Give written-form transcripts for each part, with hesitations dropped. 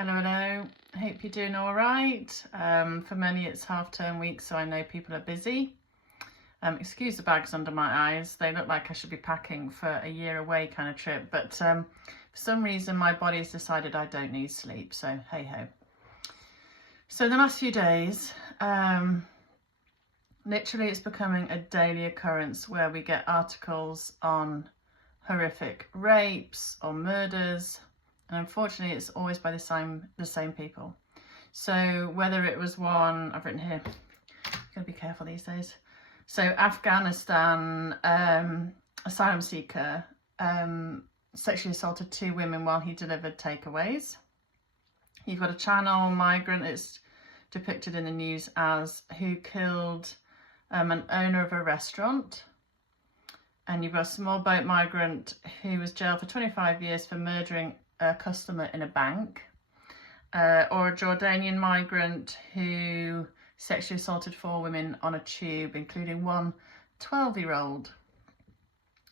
Hello, hello. Hope you're doing all right. For many, it's half-term week, so I know people are busy. Excuse the bags under my eyes. They look like I should be packing for a year away kind of trip, but for some reason my body's decided I don't need sleep, so hey-ho. So in the last few days, literally it's becoming a daily occurrence where we get articles on horrific rapes or murders. And unfortunately, it's always by the same people. So whether it was one, I've written here, gotta be careful these days. So Afghanistan asylum seeker sexually assaulted 2 women while he delivered takeaways. You've got a Channel migrant, it's depicted in the news as who killed an owner of a restaurant. And you've got a small boat migrant who was jailed for 25 years for murdering a customer in a bank, or a Jordanian migrant who sexually assaulted 4 women on a tube, including one 12-year-old.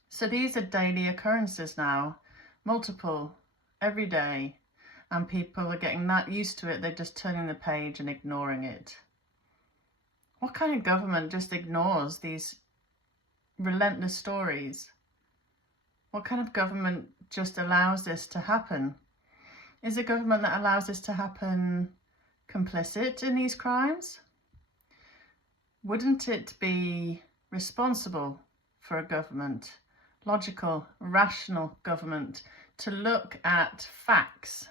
So these are daily occurrences now, multiple, every day, and people are getting that used to it, they're just turning the page and ignoring it. What kind of government just ignores these relentless stories? What kind of government just allows this to happen? Is a government that allows this to happen complicit in these crimes? Wouldn't it be responsible for a government, logical, rational government, to look at facts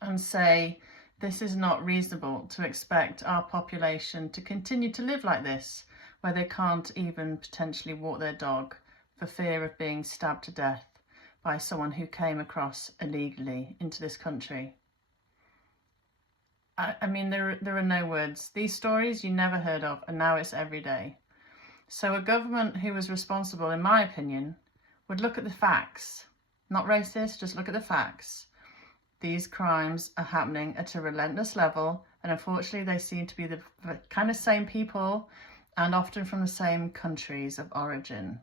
and say, this is not reasonable to expect our population to continue to live like this, where they can't even potentially walk their dog for fear of being stabbed to death by someone who came across illegally into this country? I mean, there are no words. These stories you never heard of, and now it's every day. So a government who was responsible, in my opinion, would look at the facts. Not racist, just look at the facts. These crimes are happening at a relentless level, and unfortunately they seem to be the kind of same people and often from the same countries of origin.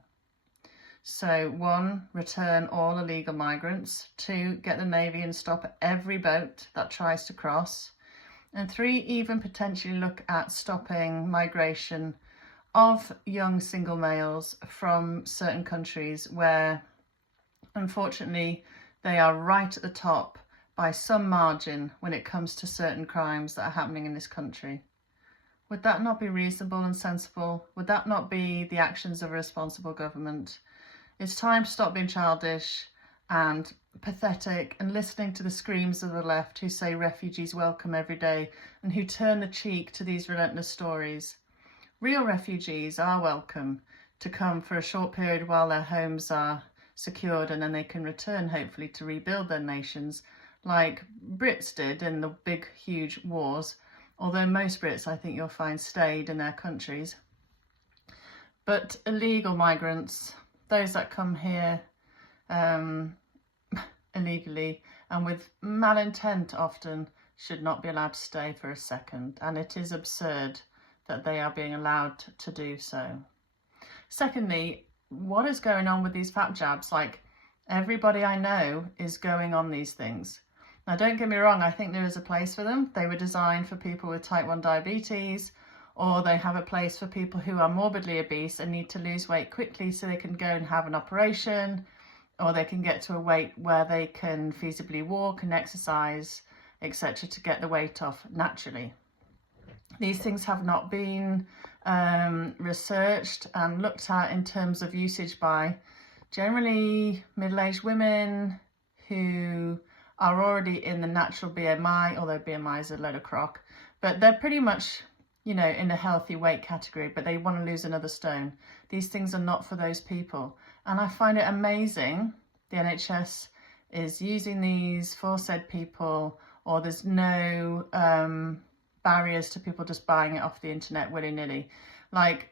So 1, return all illegal migrants. 2, get the Navy and stop every boat that tries to cross. And 3, even potentially look at stopping migration of young single males from certain countries where, unfortunately, they are right at the top by some margin when it comes to certain crimes that are happening in this country. Would that not be reasonable and sensible? Would that not be the actions of a responsible government? It's time to stop being childish and pathetic and listening to the screams of the left who say refugees welcome every day and who turn the cheek to these relentless stories. Real refugees are welcome to come for a short period while their homes are secured, and then they can return hopefully to rebuild their nations like Brits did in the big huge wars, although most Brits I think you'll find stayed in their countries. But illegal migrants, those that come here illegally and with malintent often, should not be allowed to stay for a second, and it is absurd that they are being allowed to do so. Secondly, what is going on with these fat jabs? Like, everybody I know is going on these things. Now, don't get me wrong, I think there is a place for them. They were designed for people with type 1 diabetes, or they have a place for people who are morbidly obese and need to lose weight quickly so they can go and have an operation, or they can get to a weight where they can feasibly walk and exercise, etc., to get the weight off naturally. These things have not been researched and looked at in terms of usage by generally middle-aged women who are already in the natural BMI, although BMI is a load of crock, but they're pretty much, you know, in a healthy weight category, but they want to lose another stone. These things are not for those people. And I find it amazing the NHS is using these for said people, or there's no barriers to people just buying it off the internet willy-nilly. Like,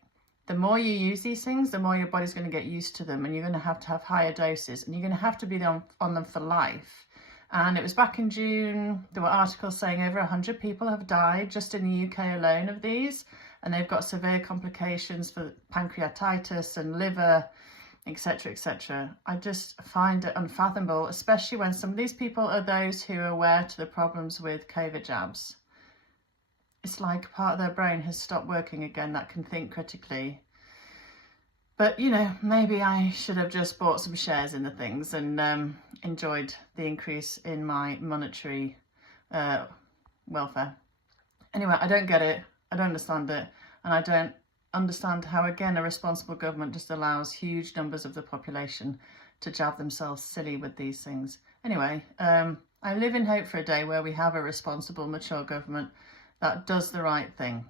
the more you use these things, the more your body's going to get used to them, and you're going to have higher doses, and you're going to have to be on them for life. And it was back in June, there were articles saying over 100 people have died just in the UK alone of these, and they've got severe complications for pancreatitis and liver, etc., etc. I just find it unfathomable, especially when some of these people are those who are aware to the problems with COVID jabs. It's like part of their brain has stopped working again that can think critically. But, you know, maybe I should have just bought some shares in the things and enjoyed the increase in my monetary welfare. Anyway, I don't get it. I don't understand it. And I don't understand how, again, a responsible government just allows huge numbers of the population to jab themselves silly with these things. Anyway, I live in hope for a day where we have a responsible, mature government that does the right thing.